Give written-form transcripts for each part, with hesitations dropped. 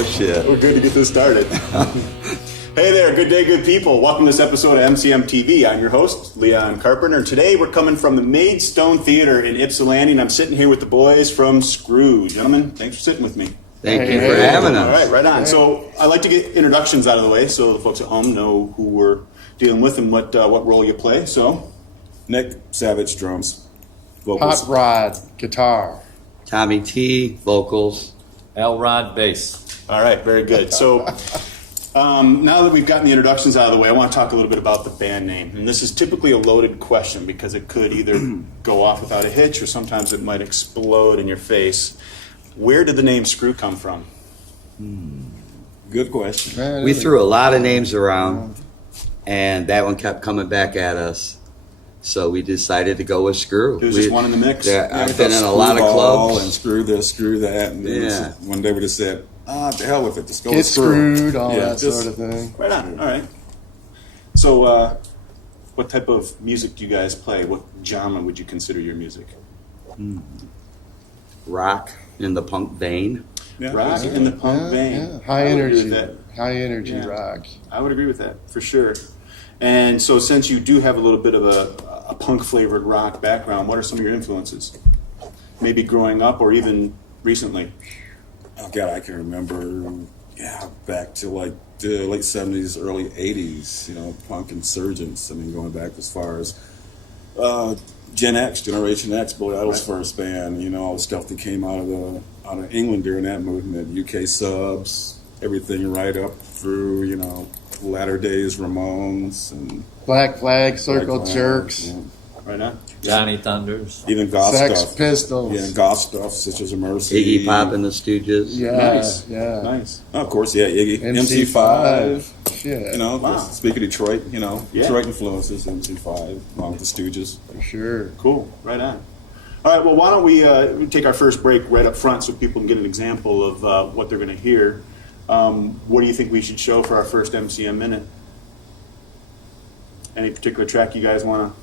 Oh, shit. We're good to get this started. Hey there, good day, good people. Welcome to this episode of MCM-TV. I'm your host, Leon Carpenter. Today we're coming from the Maidstone Theater in Ypsilanti, and I'm sitting here with the boys from Screw. Gentlemen, thanks for sitting with me. Thank you for having us. All right, right on. So I like to get introductions out of the way so the folks at home know who we're dealing with and what role you play. So, Nik Savage, drums. Vocals. HotRod, guitar. Tommy T, vocals. Elrod, bass. all right, very good. So now that we've gotten the introductions out of the way, I want to talk a little bit about the band name. And this is typically a loaded question because it could either go off without a hitch or sometimes it might explode in your face. Where did the name Screw come from? Good question. We threw a lot of names around, and that one kept coming back at us. So we decided to go with Screw. There was just one in the mix. I've been in a lot of clubs. And screw this, screw that. And Yeah. one day we just said, the hell with it. Just go Get with Screw. screwed, all Yeah, that just- sort of thing. Right on. All right. So what type of music do you guys play? What genre would you consider your music? Rock in the punk vein. Yeah. Rock in the punk vein. Yeah. High I would agree energy. with that. High energy Yeah. rock. I would agree with that, for sure. And so since you do have a little bit of a punk-flavored rock background, what are some of your influences? Maybe growing up or even recently? Oh, God, I can remember, back to like the late 70s, early 80s, punk insurgents. I mean, going back as far as Gen X, Generation X, Billy Idol's first band, all the stuff that came out of England during that movement, UK Subs, everything right up through, latter days Ramones and Black Flag, Circle Black Flag, Jerks, yeah. Right now? Johnny Thunders. Even goth Sex stuff. Pistols. Yeah, goth stuff, Sisters of Mercy. Iggy Pop and the Stooges. Yeah, Nice. yeah. Nice. Oh, of course, yeah, Iggy. MC5. Shit. Wow. Speak of Detroit, Yeah. Detroit influences, MC5, along with the Stooges. For sure. Cool. Right on. All right, well, why don't we take our first break right up front so people can get an example of what they're going to hear. What do you think we should show for our first MCM Minute? Any particular track you guys want to?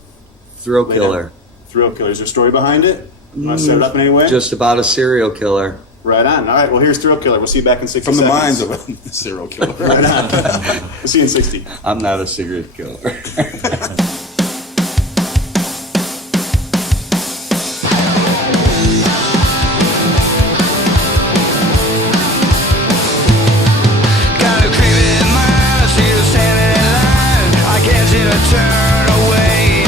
Thrill Killer. Thrill Killer. Is there a story behind it? You want to set it up in any way? Just about a serial killer. Right on. All right, well, here's Thrill Killer. We'll see you back in 60 From the seconds. minds of a serial killer. Right on. We'll see you in 60. I'm not a serial killer. Turn away.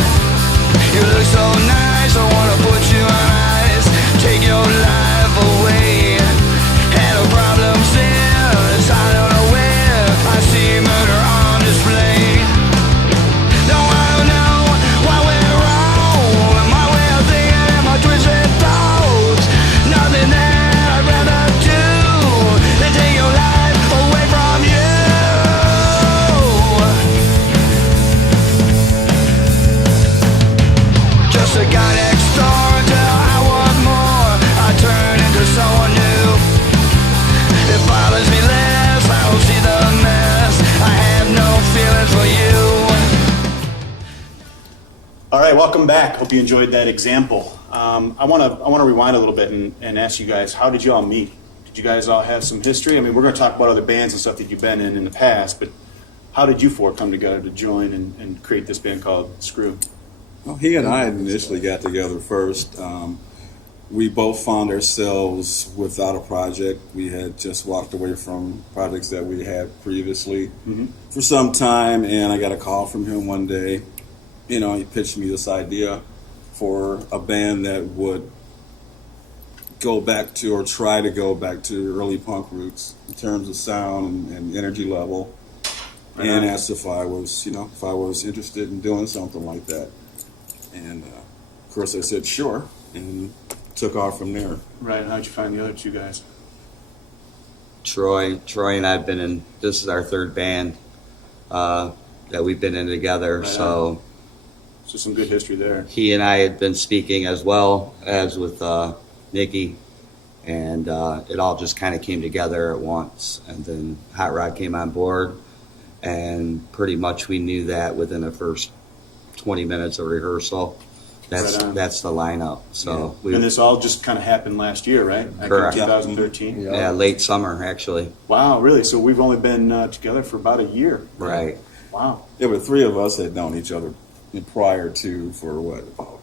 You look so nice, I wanna put you on ice. Take your life away. Had a problem since I don't know where. I see murder on display. No, I don't know why we're wrong. My way of thinking, my twisted thoughts. Nothing that I'd rather do than take your life away from you. Just a guy next door until I want more. I turn into someone new. It bothers me less, I don't see the mess. I have no feelings for you. All right, welcome back. Hope you enjoyed that example. I want to rewind a little bit and ask you guys, how did you all meet? Did you guys all have some history? I mean, we're going to talk about other bands and stuff that you've been in the past, but how did you four come together to join and create this band called Screw? Well, he and I initially got together first. We both found ourselves without a project. We had just walked away from projects that we had previously for some time, and I got a call from him one day. He pitched me this idea for a band that would go back to, or try to go back to, early punk roots in terms of sound and energy level, and asked if I was, if I was interested in doing something like that. And of course I said sure, and took off from there. Right, and how'd you find the other two guys? Troy and I have been in, this is our third band that we've been in together. Right So some good history there. he and I had been speaking as well as with Nikki, and it all just kind of came together at once. And then HotRod came on board, and pretty much we knew that within the first 20 minutes of rehearsal That's Right on. that's the lineup. So And this all just kind of happened last year, right? Back Correct. in 2013. Yeah. late summer actually. Wow, really? So we've only been together for about a year. Right. Wow. Yeah, but three of us had known each other prior to for what, about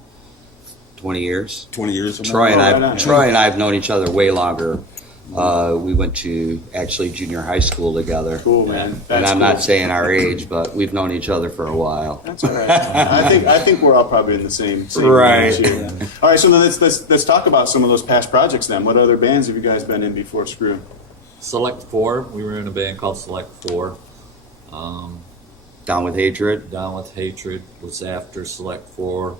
20 years. 20 years. Or Troy and Oh, I, right on. Troy and I have known each other way longer. We went to actually junior high school together. Cool, man. And That's I'm cool. not saying our age, but we've known each other for a while. That's all right. I think we're all probably in the same Right. range here. All right, so then let's talk about some of those past projects then. What other bands have you guys been in before Screw? Select 4. We were in a band called Select 4. Down with Hatred. Down with Hatred was after Select 4.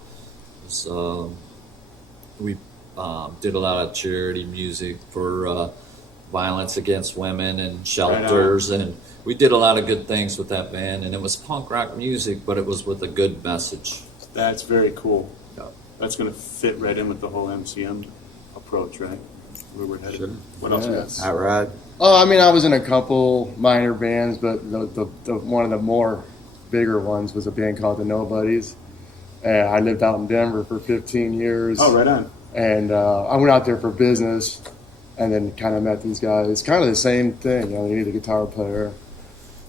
We did a lot of charity music for violence against women and shelters, and we did a lot of good things with that band. And it was punk rock music, but it was with a good message. That's very cool. Yeah. That's going to fit right in with the whole MCM approach, right? Where we're headed. Sure. What else? Yes. Hot Rod. Oh, I mean, I was in a couple minor bands, but the one of the more bigger ones was a band called the Nobodies. And I lived out in Denver for 15 years. Oh, right on. And I went out there for business, and then kind of met these guys. It's kind of the same thing, you know. You need a guitar player,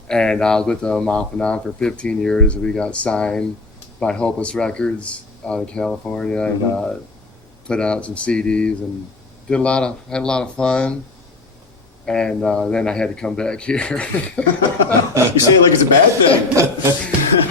and I was with them off and on for 15 years. We got signed by Hopeless Records out of California, and put out some CDs and had a lot of fun. And then I had to come back here. You say it like it's a bad thing.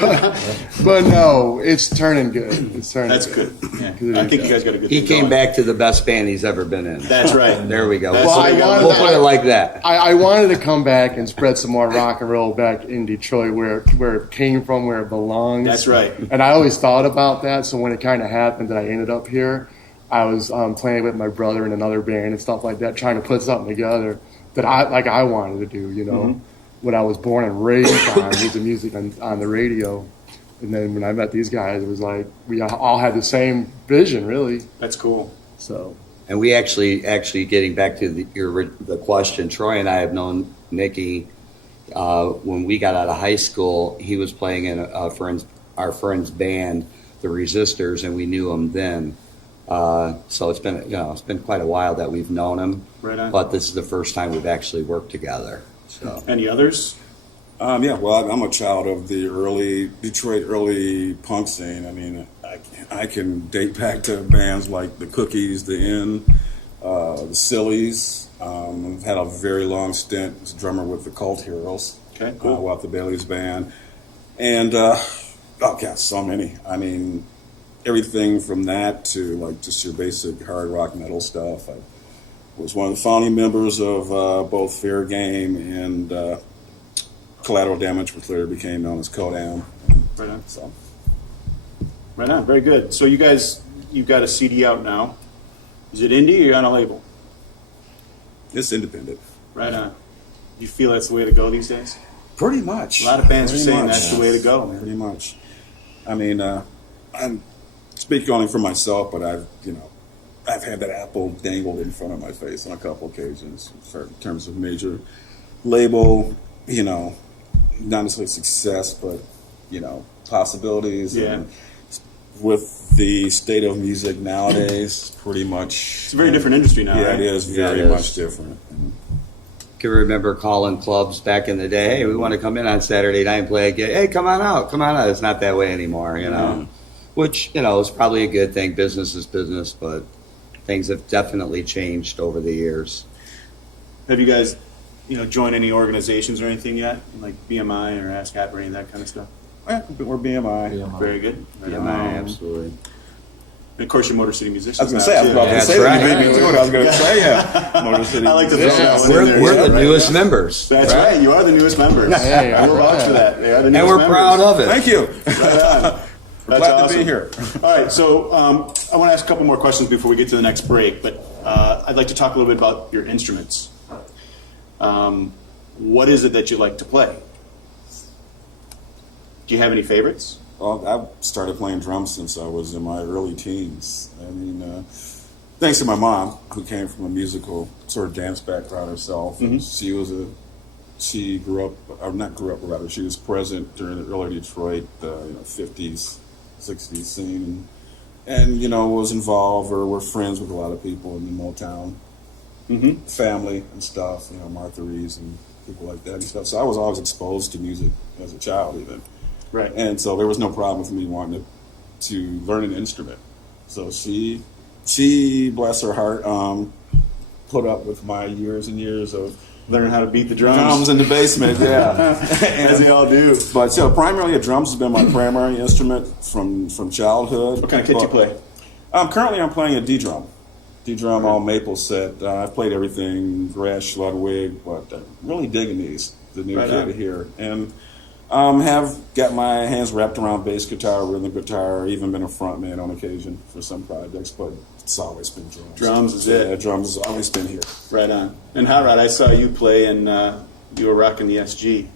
But no, it's turning good. It's turning. That's good. Yeah. I think you guys got a good He thing came going. back to the best band he's ever been in. That's right. There we go. That's Well, what I got. wanted- We'll put it like that. I wanted to come back and spread some more rock and roll back in Detroit, where it came from, where it belongs. That's right. And I always thought about that. So when it kind of happened that I ended up here, I was playing with my brother in another band and stuff like that, trying to put something together that I wanted to do. You know, what I was born and raised on was the music on the radio. And then when I met these guys, it was like we all had the same vision, really. That's cool. So. And we actually getting back to the question, Troy and I have known Nikki when we got out of high school. He was playing in our friend's band, the Resistors, and we knew him then. So it's been quite a while that we've known him. Right on. But this is the first time we've actually worked together. So Any others? Yeah, well, I'm a child of the early punk scene. I mean, I can date back to bands like the Cookies, the Inn, the Sillies. I've had a very long stint as drummer with the Cult Heroes, Okay, cool. Walt the Bailey's band, and so many. I mean, everything from that to like just your basic hard rock metal stuff. I was one of the founding members of both Fair Game and Collateral Damage, which later became known as Co.Dam. Right on. So, Right on. Very good. So you guys, you've got a CD out now. Is it indie or you're on a label? it's independent. Right on. You feel that's the way to go these days? Pretty much. A lot of bands are Pretty saying much. that's the way to go, man. Pretty much. I mean, I'm speaking only for myself, but I've had that apple dangled in front of my face on a couple occasions in terms of major label, not necessarily success, but, possibilities. Yeah. And with the state of music nowadays, pretty much. It's a very different industry now, Yeah, right? it is Yeah, very it is. much different. And can remember calling clubs back in the day. Hey, we want to come in on Saturday night and play a gig. Hey, come on out. It's not that way anymore, Which, is probably a good thing. Business is business, but things have definitely changed over the years. Have you guys, joined any organizations or anything yet? Like BMI or ASCAP or any of that kind of stuff? yeah, we're BMI. Very good. Right on. Absolutely. And of course, you're Motor City Musicians. I was going to now, say, I was too. about to That's say that. You right. beat me to it. I was going to say, Motor City I like to throw Musicians. that one in there. We're Yeah, the right, newest yeah. members. That's right. You are the newest members. Hey, I will all vouch right. for that. They are the newest And we're members. proud of it. Thank you. Right on. We're That's glad awesome. to be here. All right, so I want to ask a couple more questions before we get to the next break, but I'd like to talk a little bit about your instruments. What is it that you like to play? Do you have any favorites? Well, I started playing drums since I was in my early teens. I mean, thanks to my mom, who came from a musical sort of dance background herself. And she she was present during the early Detroit, 50s, 60s scene. and was involved or were friends with a lot of people in the Motown family and stuff. Martha Reeves and people like that and stuff. So I was always exposed to music as a child, even. Right. And so there was no problem with me wanting to learn an instrument. So she, bless her heart, put up with my years and years of Learning how to beat the drums. in the basement, yeah. As they all do. But primarily, drums has been my primary instrument from childhood. What kind of kit do you play? Currently, I'm playing a D drum. D-drum all maple set. I've played everything, Gretsch, Ludwig, but really digging the new kit here. And have got my hands wrapped around bass guitar, rhythm guitar, even been a front man on occasion for some projects, but it's always been drums. Drums is it. Yeah, drums has always been here. Right on. And HotRod, I saw you play and you were rocking the SG.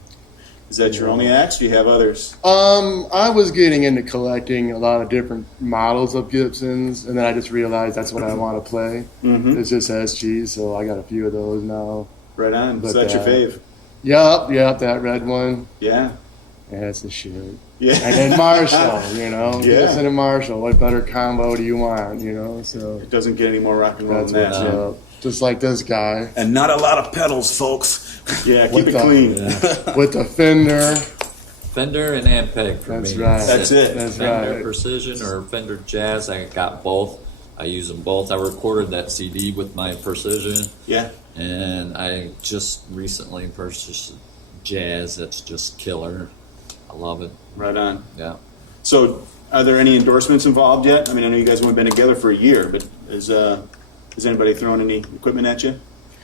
Is that your only axe? Do you have others? I was getting into collecting a lot of different models of Gibsons, and then I just realized that's what I want to play. It's just SG, so I got a few of those now. Right on. But, So that's your fave? Yep, that red one. Yeah. Yeah, that's the shit. Yeah. And then Marshall, Yeah. Gibson and Marshall. What better combo do you want, So It doesn't get any more rock and roll that's than what's that. up. Just like this guy And not a lot of pedals, folks. Yeah, keep it the- clean. with the Fender. Fender and Ampeg for That's me. right. That's it. That's Fender right. Precision or Fender Jazz. I got both. I use them both. I recorded that CD with my Precision, Yeah. and I just recently purchased Jazz. That's just killer. I love it. Right on. Yeah. So, are there any endorsements involved yet? I mean, I know you guys have only been together for a year, but is anybody throwing any equipment at you?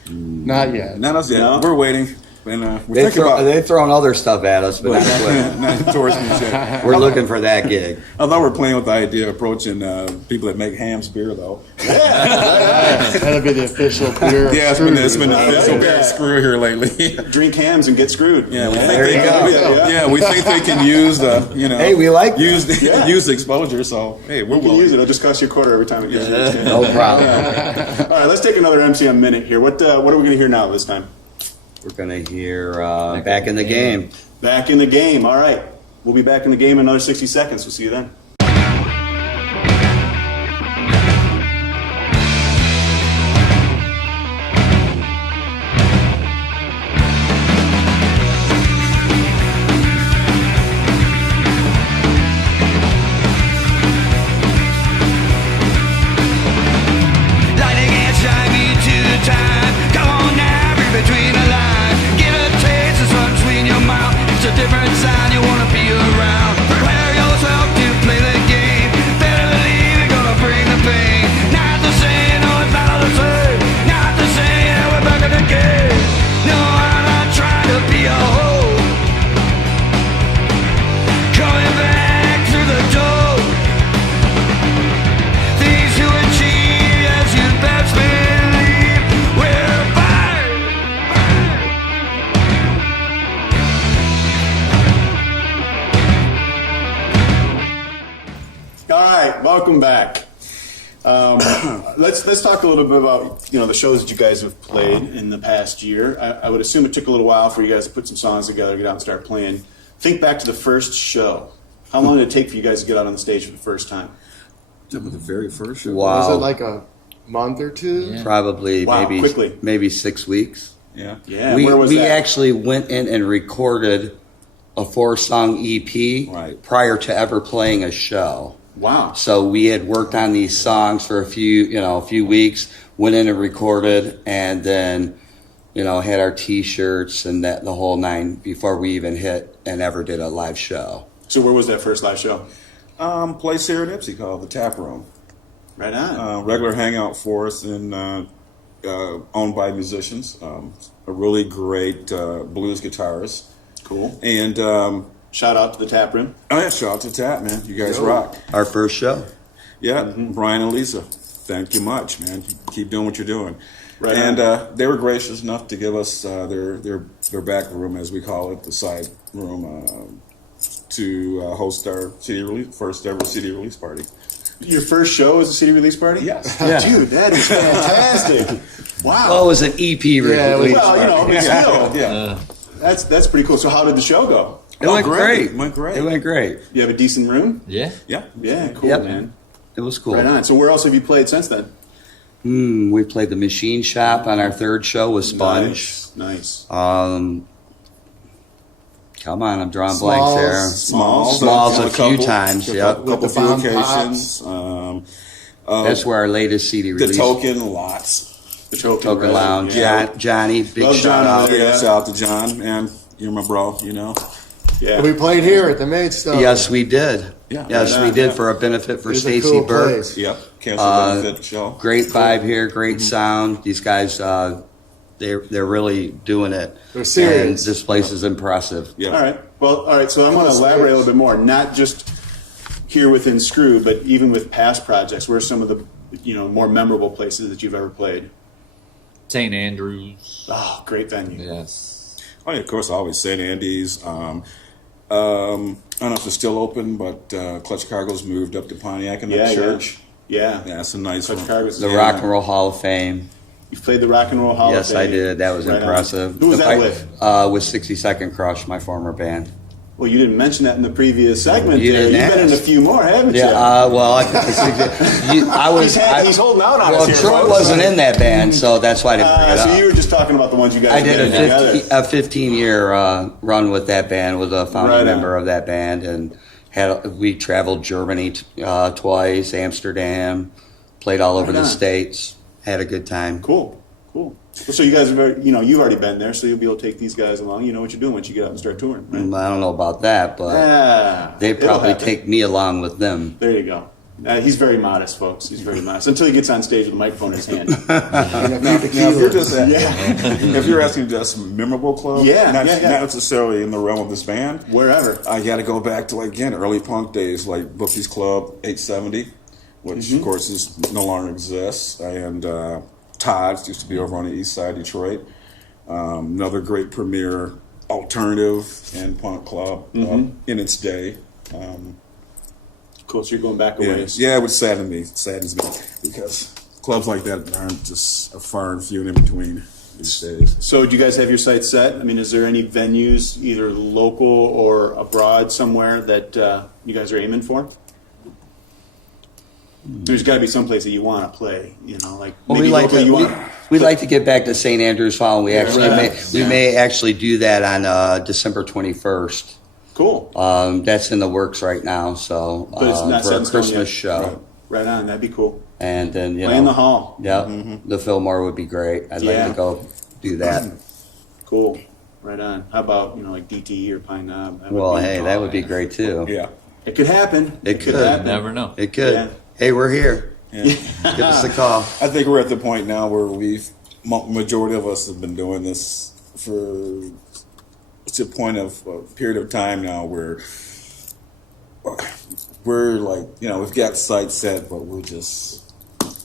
Not yet. Not us yet. No? We're waiting. And we're thinking about They've thrown other stuff at us, but not equipment. not endorsements yet. We're looking for that gig. Although we're playing with the idea of approaching people that make Ham's beer, though. That'll be the official beer. Yeah, it's been the Yeah. official beer screw here lately. Drink hams and get screwed. Yeah, we think There you go. we think they can use the Hey, we like use the exposure. So hey, we're You can willing. use it. It'll just cost you a quarter every time it gets used. No problem. All right, let's take another MCM minute here. What are we going to hear now this time? We're going to hear Back in the Game. Back in the game. All right. We'll be back in the game in another 60 seconds. We'll see you then. Lightning and shine me to the time. Come on now, read between the lines. Get a taste of something sweet in your mouth. It's a different sound you wanna be around. Prepare yourself to play the game. Better believe you're gonna bring the pain. Not the same, no, it's not the same. Not the same, yeah, we're back in the game. No, I'm not trying to be a hoe. Coming back through the door. Things to achieve, yes, you best believe we're fine. All right, welcome back. Let's talk a little bit about the shows that you guys have played in the past year. I would assume it took a little while for you guys to put some songs together, get out and start playing. Think back to the first show. How long did it take for you guys to get out on the stage for the first time? The very first show. Was Wow. it like a month or two? Yeah. Probably Wow, quickly. maybe 6 weeks. Yeah. Yeah, we where was we that? actually went in and recorded a 4-song EP Right. prior to ever playing a show. Wow. So we had worked on these songs for a few weeks, went in and recorded, and then, had our T-shirts and the whole nine before we even hit and ever did a live show. So where was that first live show? Place here in Ypsi called the Tap Room. Right on. Regular hangout for us and owned by musicians. A really great blues guitarist. Cool. And Shout out to the tap room. oh yeah, shout out to Tap, man. You guys rock. Our first show. Yeah, Brian and Lisa, thank you much, man. Keep doing what you're doing. Right And on. they were gracious enough to give us their back room, as we call it, the side room, to host our first ever CD release party. Your first show was a CD release party? Yes. Yeah. Dude, that is fantastic. Wow. Well, it was an EP release. Well, but still, Yeah. that's pretty cool. So how did the show go? It went great. Went great. It went great. You have a decent room? Yeah. Yeah. Yeah, cool, Yep. man. it was cool. Right on. So where else have you played since then? We played the Machine Shop on our third show with Sponge. Nice. Come on, I'm drawing blanks there. Smalls a few times. Yep. Couple few occasions. That's where our latest CD The release. Token, lots. The Token, Token right. Lounge. Yeah. Johnny, big Love shout Johnny out. there. Yeah, shout out to John, man. You're my bro, you know. Yeah. We played here at the Maidstone. Yes, we did. Yeah. Yes, we did for a benefit for It was a Stacy cool Burke. place. Yep. Cancer benefit show. Great vibe here, great sound. These guys, they're really doing it. They're serious. And this place is impressive. Yep. All right. Well, all right. So I want to elaborate a little bit more, not just here within Screw, but even with past projects. Where are some of the more memorable places that you've ever played? St. Andrews. Oh, great venue. Yes. Oh, yeah, of course, always St. Andy's. I don't know if it's still open, but Clutch Cargo's moved up to Pontiac in that church. Yeah. Yeah, it's a nice Clutch one. Cargo's. The Rock and Roll Hall of Fame. You've played the Rock and Roll Hall of Yes, Fame. I did. That was Right on. impressive. Who was The that fight- with? With 60 Second Crush, my former band. Well, you didn't mention that in the previous segment. You there. didn't You've been in a ask. few more, haven't you? Yeah, well, I was. He's holding out on us Well, here, Troy folks. wasn't in that band, so that's why I didn't bring it So up. you were just talking about the ones you guys I were did getting together. a 15-year run with that band. Was a founding Right on. member of that band, and we traveled Germany twice, Amsterdam, played all over Right the on. states. Had a good time. Cool. Well, so you guys are very, you've already been there, so you'll be able to take these guys along. You know what you're doing once you get out and start touring, right? I don't know about that, but they'd it'll probably happen. take me along with them. There you go. He's very modest, folks. He's very modest until he gets on stage with a microphone in his hand. If you're just if you're asking just memorable club, Yeah, not, yeah. not necessarily in the realm of this band, Wherever. I got to go back to early punk days, like Bookie's Club 870, which of course is no longer exists, and Todd's used to be over on the east side of Detroit. Another great premier alternative and punk club in its day. Cool. So you're going back a Yeah, ways. yeah, it would saddens me because clubs like that aren't just a far and few and in between these days. So do you guys have your sights set? I mean, is there any venues, either local or abroad somewhere, that you guys are aiming for? There's got to be some place that you want to play, like Well, maybe locally you want. we'd like to get back to St. Andrews Hall. And we actually right. may actually do that on December 21st. Cool. That's in the works right now. So But it's not for set a in stone Christmas yet. show, Right on. That'd be cool. and then Play in the hall. Yeah, the Fillmore would be great. I'd Yeah. like to go do that. Cool. Right on. How about like DTE or Pine Knob? That would Well, be- hey, that would be great too. Yeah. It could happen. It could. happen. Never know. It could. Yeah. Hey, we're here. Yeah. Give us a call. I think we're at the point now where majority of us have been doing this for it's a point of a period of time now where we're we've got sights set, but we're just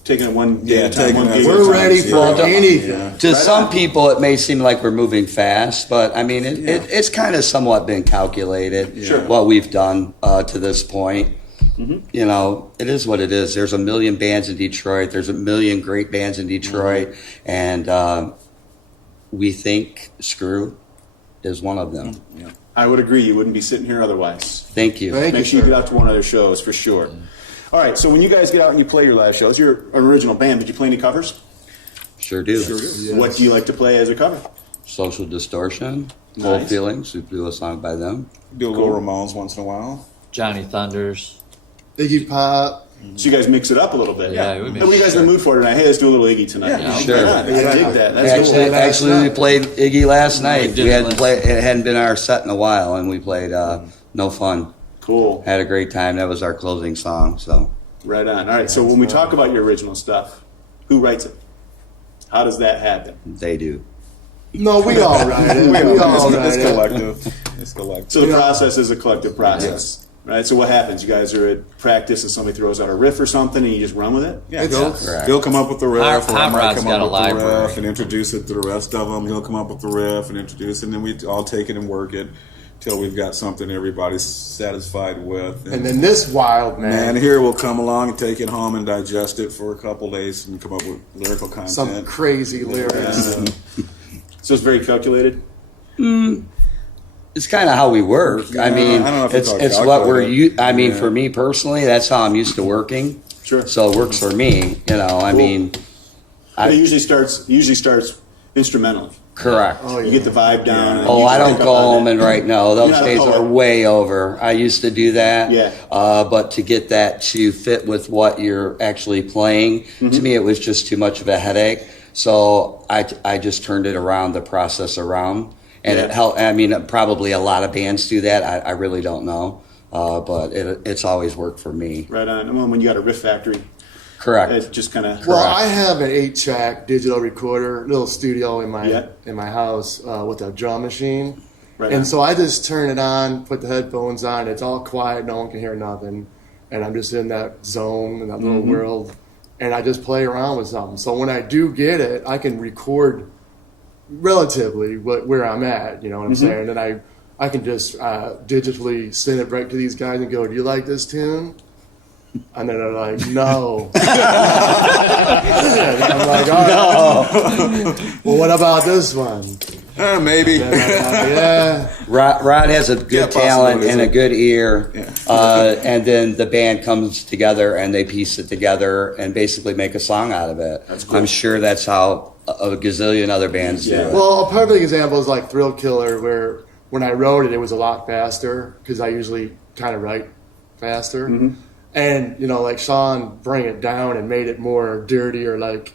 Taking it one day at a time. taking One it gig as at a it We're time. ready for Yeah. anything. To Right some on. people, it may seem like we're moving fast, but I mean, it's kind of somewhat been calculated. Sure. What we've done to this point. It is what it is. There's a million bands in Detroit. There's a million great bands in Detroit, and we think Screw is one of them. I would agree. You wouldn't be sitting here otherwise. Thank you. Thank Make you, sure you sir. get out to one of their shows for sure. All right. So when you guys get out and you play your live shows, you're an original band. Did you play any covers? Sure do. What do you like to play as a cover? Social Distortion, Nice. Cold Feelings. We do a song by them. do a little Ramones once in a while. Johnny Thunders. Iggy Pop. So you guys mix it up a little bit. Yeah, we What mix are you guys in the mood for tonight? Hey, let's do a little Iggy tonight. Yeah, sure. Right on. I dig that. That's Actually, cool. actually, we played Iggy last night. did We it hadn't last- played. It hadn't been our set in a while, and we played No Fun. Cool. Had a great time. That was our closing song. So Right on. All right. So when we talk about your original stuff, who writes it? How does that happen? they do. No, we all write it. We all It's write it. collective. It's collective. So the process is a collective process. Right. So what happens? You guys are at practice and somebody throws out a riff or something and you just run with it? Yeah, Correct. he'll come up with the riff, Hot or I might Rod's come got up a with the library. riff and introduce it to the rest of them. He'll come up with the riff and introduce it, and then we all take it and work it till we've got something everybody's satisfied with. And then this wild man man, here will come along and take it home and digest it for a couple days and come up with lyrical content. some crazy lyrics. So it's very calculated? It's kind of how we work. I mean, I don't know if it's it's it's all what we're. calculated. I mean, Yeah. for me personally, that's how I'm used to working. Sure. So it works for me. I mean, But it usually starts instrumental. correct. Oh, yeah. You get the vibe down. and Oh, you I just don't pick go up on home it. and write. No, those Yeah, days oh, are way over. I used to do that. Yeah. But to get that to fit with what you're actually playing, to me, it was just too much of a headache. So I just turned it around, the process around. And Yeah. it helped. I mean, probably a lot of bands do that. I really don't know. But it's always worked for me. Right on. Well, when you got a riff factory, Correct. it just kind of. Well, I have an 8-track digital recorder, little studio in my house with a drum machine, Right and on. so I just turn it on, put the headphones on. It's all quiet, no one can hear nothing, and I'm just in that zone, in that little world, and I just play around with something. So when I do get it, I can record relatively where I'm at. You know what I'm saying? And I can just digitally send it right to these guys and go, "Do you like this tune?" And then they're like, "No." And I'm like, "All right. Well, what about this one?" Maybe. And I'm like, yeah. Rod has a good Yeah, talent possibilities. and a good ear, Yeah. and then the band comes together and they piece it together and basically make a song out of it. That's cool. I'm sure that's how a gazillion other bands do Yeah. it. Well, a perfect example is like Thrill Killer, where when I wrote it, it was a lot faster because I usually kind of write faster. And, like Sean bring it down and made it more dirty or like,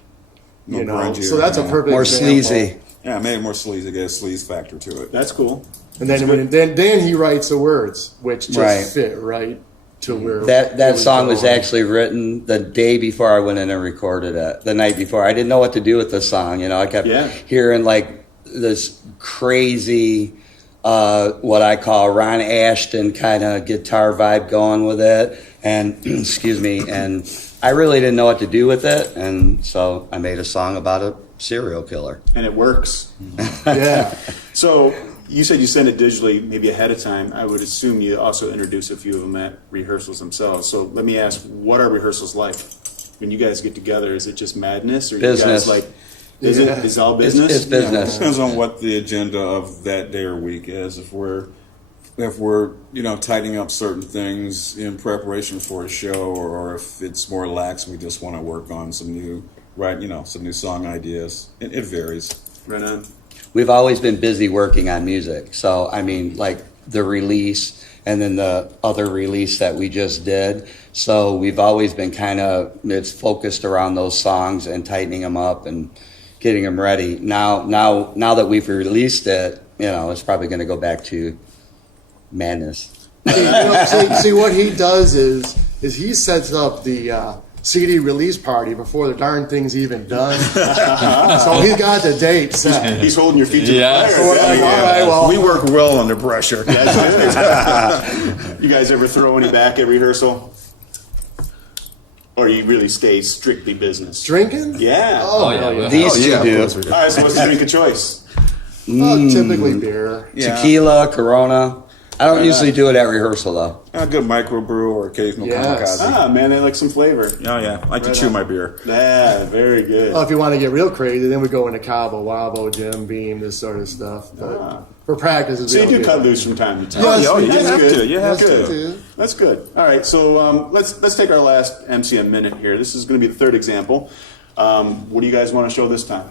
More grungier, so that's a yeah. perfect More example. sleazy. Yeah, made it more sleazy. Get a sleaze factor to it. That's cool. And then he writes the words, which just Right. fit right to where That it song was going. actually written the day before I went in and recorded it. The night before, I didn't know what to do with the song. I kept Yeah. hearing like this crazy, what I call Ron Ashton kind of guitar vibe going with it, and excuse me, and I really didn't know what to do with it, and so I made a song about a serial killer. And it works. Yeah. So you said you send it digitally maybe ahead of time. I would assume you also introduce a few of them at rehearsals themselves. So let me ask, what are rehearsals like? When you guys get together, is it just madness? Or Business. you guys like, is it all business? It's business. Depends on what the agenda of that day or week is. If we're tightening up certain things in preparation for a show, or if it's more lax, we just want to work on some new song ideas. It varies. Right on. We've always been busy working on music. So, I mean, like the release and then the other release that we just did. So we've always been it's focused around those songs and tightening them up and getting them ready. Now that we've released it, it's probably going to go back to madness. See, what he does is he sets up the CD release party before the darn thing's even done. So he's got the date set. He's holding your feet to Yeah. the So we're fire. like, all right, well, We work well under pressure. You guys ever throw any back at rehearsal? Or you really stay strictly business? drinking? Yeah. Oh, yeah. hell yeah. These Oh, yeah, two of do. course we do. All right, so what's the drink of choice? Typically beer. Yeah. Tequila, Corona. I don't usually do it at rehearsal, though. A good microbrew or occasional Yes. kamikaze. Ah, man, they like some flavor. Oh yeah, I like to chew my beer. Yeah, very good. Well, if you want to get real crazy, then we go into Cabo, Wabo, Jim Beam, this sort of stuff. But for practice, it's So you do cut loose from time to time. Yes, Oh, we you do. have to. You have Yes, to. we do. That's good. All right, so let's take our last MCM minute here. This is going to be the third example. What do you guys want to show this time?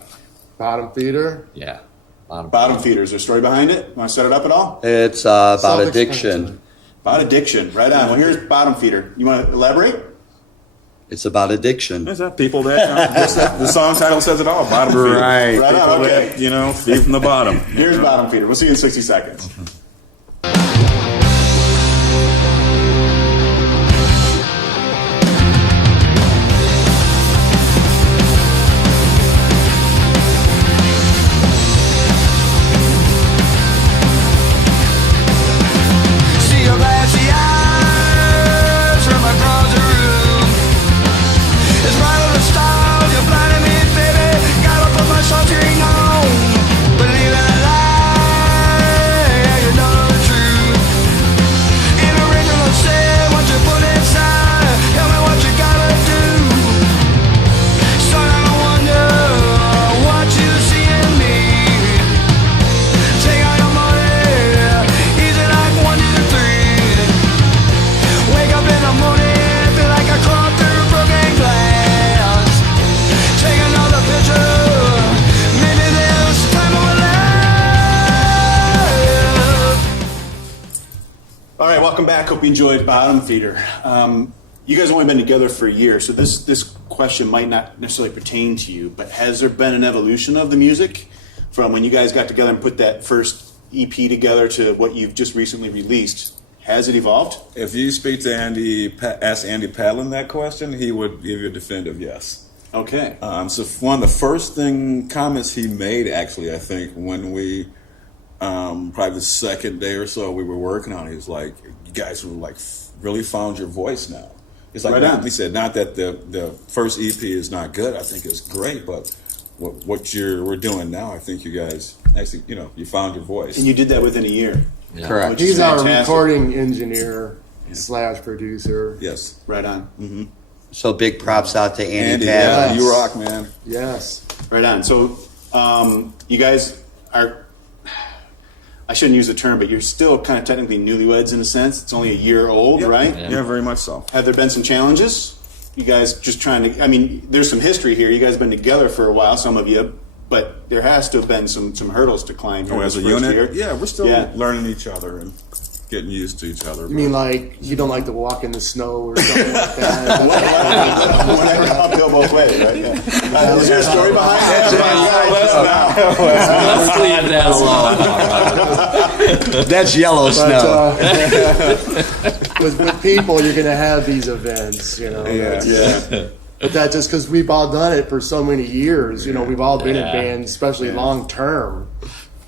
Bottom feeder. Yeah. Bottom feeders. Is there a story behind it? Want to set it up at all? It's about Self-explanatory. addiction. About addiction. Right on. Well, here's bottom feeder. You want to elaborate? It's about addiction. Is that people that the song title says it all? Bottom feeder. Right. Right on. People Okay. that, feed from the bottom. Here's bottom feeder. We'll see you in 60 seconds. See your glassy eyes from across the room. It's right on the stars, you're blinding me, baby. Gotta put my sunscreen on. Believe in a lie, yeah, you welcome back. Hope you enjoyed Bottom Feeder. You guys have only been together for a year, so this question might not necessarily pertain to you, but has there been an evolution of the music from when you guys got together and put that first EP together to what you've just recently released? Has it evolved? If you speak to ask Andy Padlin that question, he would give you a definitive yes. Okay. So one of the first comments he made, actually, I think, when we, probably the second day or so we were working on it, he was like, you guys were like, really found your voice now. It's like, Right on. he said, not that the first EP is not good, I think it's great, but what we're doing now, I think you guys, actually, you found your voice. And you did that within a year. Yeah. Correct. Which is He's our fantastic. recording engineer / producer. Yes. Right on. So big props out to Andy yeah, Padlin. you rock, man. Yes. Right on. So you guys are, I shouldn't use the term, but you're still kind of technically newlyweds in a sense. It's only a year old, Yep. right? Yeah. Yeah, very much so. Have there been some challenges? You guys just trying to, I mean, there's some history here. You guys have been together for a while, some of you, but there has to have been some hurdles to climb here Oh, as a this first unit, year. yeah, we're still Yeah. learning each other and getting used to each other. You mean like you don't like to walk in the snow or something like that? Whatever, uphill both ways, right? Yeah. Is there a story behind that? Let's leave that alone. That's yellow snow. With people, you're going to have these events, that's- Yeah. But that's just because we've all done it for so many years. We've all been in Yeah. bands, especially long term.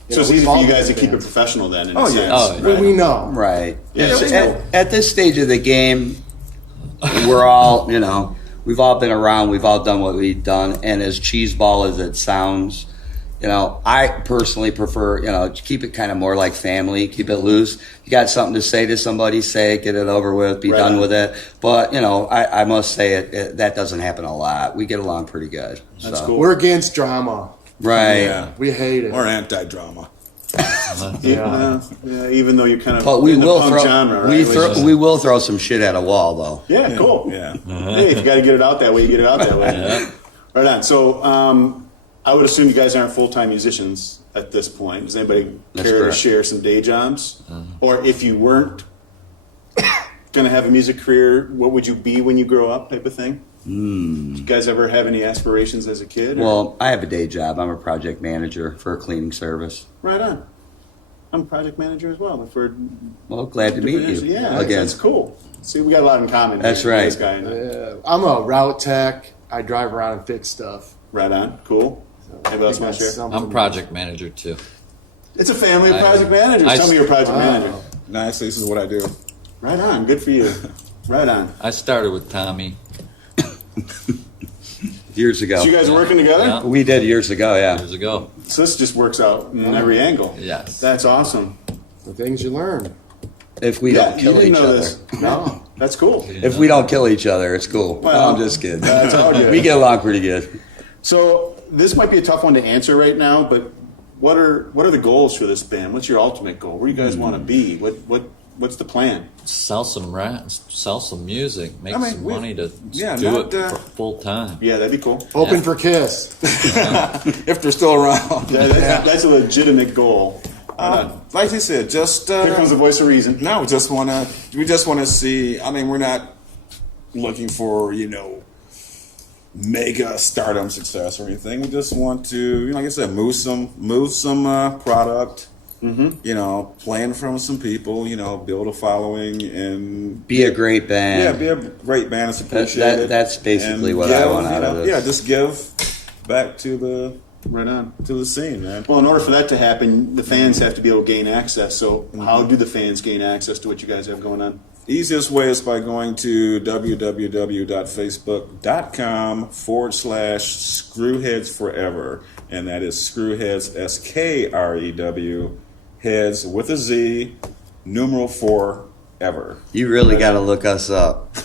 So it's easy for you guys to keep it professional then, in a sense. Oh, yeah. right? We know. Right. Yeah. At this stage of the game, we're all, we've all been around, we've all done what we've done, and as cheeseball as it sounds, I personally prefer, to keep it kind of more like family, keep it loose. You got something to say to somebody, say it, get it over with, be Right done on. with it. But, I must say that doesn't happen a lot. We get along pretty good. That's So. cool. We're against drama. Right. Yeah. We hate it. Or anti-drama. Yeah, even though you're kind of But we in the will punk throw genre, right? we will throw some shit at a wall though. Yeah, cool. Yeah. Hey, if you got to get it out that way, you get it out that way. Yeah. Right on. So I would assume you guys aren't full-time musicians at this point. Does anybody That's care correct. to share some day jobs? Or if you weren't going to have a music career, what would you be when you grow up type of thing? Did you guys ever have any aspirations as a kid? or- Well, I have a day job. I'm a project manager for a cleaning service. Right on. I'm a project manager as well. For Well, glad to meet you. Yeah, again. that's cool. See, we got a lot in common. That's here, right. This guy and I. Yeah. I'm a route tech. I drive around and fix stuff. Right on. Cool. Anybody else want to share? I'm project manager too. It's a family of I- project managers. I- Tell me you're a project Wow. manager. Nice. This is what I do. Right on. Good for you. Right on. I started with Tommy. Years ago. So you guys are working together? Yeah. We did years ago, yeah. Years ago. So this just works out in every angle. Yes. That's awesome. The things you learn. If we Yeah, don't kill you didn't each know other. this. No, that's cool. If we don't kill each other, it's cool. Well, No, I'm just kidding. that's all good. We get along pretty good. So this might be a tough one to answer right now, but what are the goals for this band? What's your ultimate goal? Where do you guys want to be? What's the plan? Sell some music, make I mean, some we- money to yeah, do not, it for full time. Yeah, that'd be cool. Open Yeah. for Kiss. If they're still around. That's a legitimate goal. Like you said, just Here comes the voice of reason. no, we just want to see. I mean, we're not looking for mega stardom success or anything. We just want to, like I said, move some product. Mm-hmm. Playing from some people. Build a following and Be a great band. be a great band. It's appreciated. That's basically And what I want out of this. Yeah, just give back to the Right on. scene, man. Well, in order for that to happen, the fans have to be able to gain access. So how do the fans gain access to what you guys have going on? Easiest way is by going to www.facebook.com/Screwheads4Ever. And that is Screwheads, SKREW, heads with a Z, numeral 4, ever. You really got to look us up.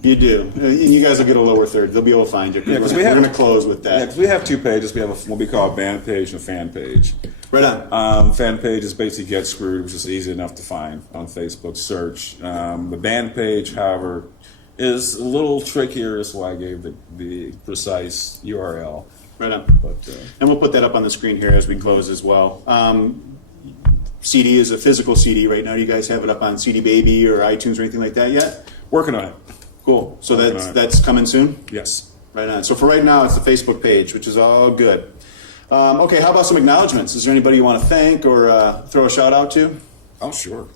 You do. And you guys will get a lower third. They'll be able to find you. Yeah, 'cause we're we have- going to close with Yeah, that. 'cause we have two pages. We have what we call a band page and a fan page. Right on. Fan page is basically Get Screwed, which is easy enough to find on Facebook search. The band page, however, is a little trickier. That's why I gave the precise URL. Right on. But And we'll put that up on the screen here as we close as well. CD is a physical CD right now. Do you guys have it up on CD Baby or iTunes or anything like that yet? Working on it. Cool. So Working on it. that's coming soon? Yes. Right on. So for right now, it's the Facebook page, which is all good. Okay, how about some acknowledgments? Is there anybody you want to thank or throw a shout out to? Oh, sure.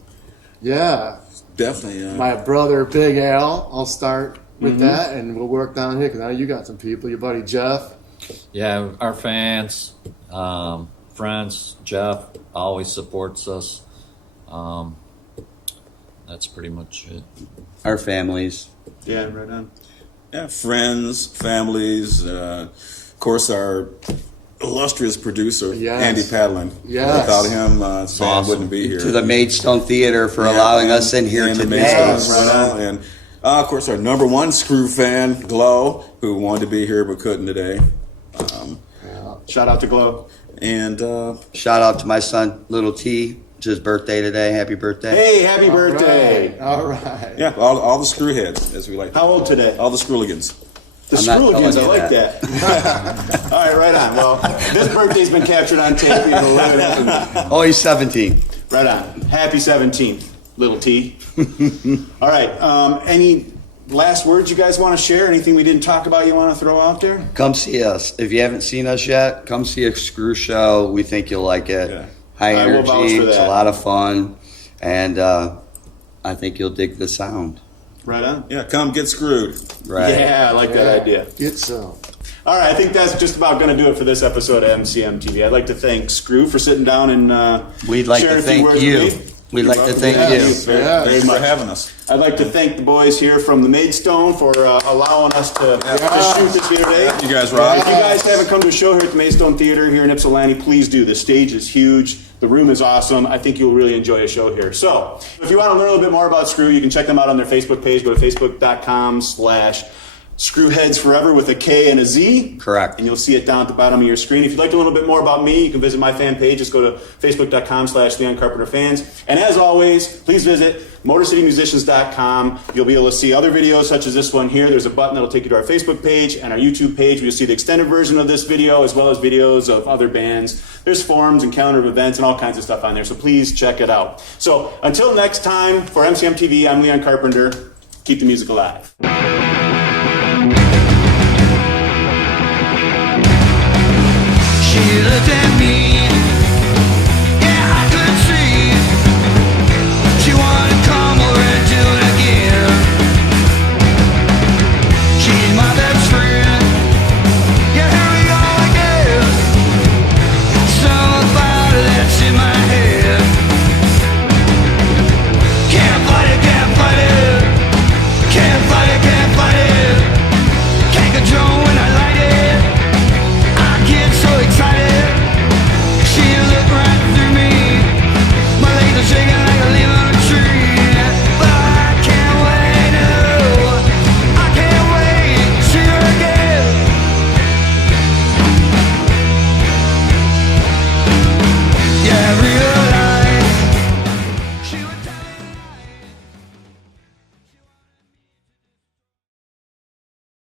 Yeah, Definitely. my brother Big Al. I'll start with that, and we'll work down here because I know you got some people. Your buddy Jeff. Yeah, our fans, friends, Jeff always supports us. That's pretty much it. Our families. Yeah, right on. Yeah, friends, families, of course, our illustrious producer, Yes. Andy Padlin. Yes. Without him, Sam awesome. wouldn't be here. To the Maidstone Theater for Yeah, allowing and- us in here and the today. Maidstone as Right well. on. And of course, our number one Screw fan, Glow, who wanted to be here but couldn't today. Shout out to Glow. And Shout out to my son, Little T. It's his birthday today. Happy birthday. Hey, happy birthday. All right. yeah, all the screwheads, as we like to How call old them. today? All the screwligans. The I'm not Screwligans, I telling you like that. All right, right on. Well, this birthday's been captured on tape. You know, live it up. Oh, he's 17. Right on. Happy 17th, little T. All right. Any last words you guys want to share? Anything we didn't talk about you want to throw out there? Come see us. If you haven't seen us yet, come see a Screw show. We think you'll like it. Yeah. High I will vouch energy. for It's a that. lot of fun. And I think you'll dig the sound. Right on. Yeah, come get screwed. Right. Yeah, I like that idea. Get some. All right, I think that's just about going to do it for this episode of MCM-TV. I'd like to thank Screw for sitting down and We'd like sharing to a few thank words you. with me. We'd like to thank Yeah, you. very, Yeah. very Thanks much. for having us. I'd like to thank the boys here from the Maidstone for allowing us to shoot this here today. You guys rock. If you guys haven't come to a show here at the Maidstone Theater here in Ypsilanti, please do. The stage is huge. The room is awesome. I think you'll really enjoy a show here. So, if you want to learn a little bit more about Screw, you can check them out on their Facebook page. Go to facebook.com/Screwheadsforever with a K and a Z. Correct. And you'll see it down at the bottom of your screen. If you'd like to learn a little bit more about me, you can visit my fan page. Just go to facebook.com/LeonCarpenterFans. And as always, please visit MotorCityMusicians.com. You'll be able to see other videos such as this one here. There's a button that'll take you to our Facebook page and our YouTube page where you'll see the extended version of this video as well as videos of other bands. There's forums and calendar of events and all kinds of stuff on there. So please check it out. So until next time, for MCM-TV, I'm Leon Carpenter. Keep the music alive.